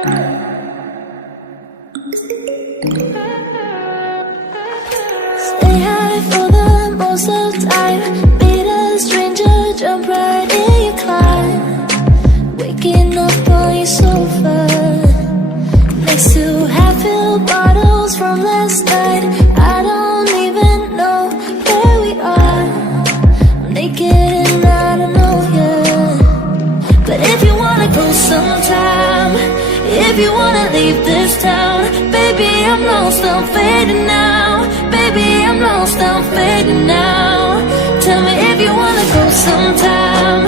Stay high for the most of time. Meet a stranger, jump right in your climb. Waking up on your sofa next to half-filled bottles from last night. I don't even know where we are. I'm naked and I don't know you. But if you wanna go sometime, if you wanna leave this town, baby, I'm lost, I'm fading now. Baby, I'm lost, I'm fading now. Tell me if you wanna go sometime.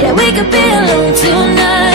Yeah, we could be alone tonight.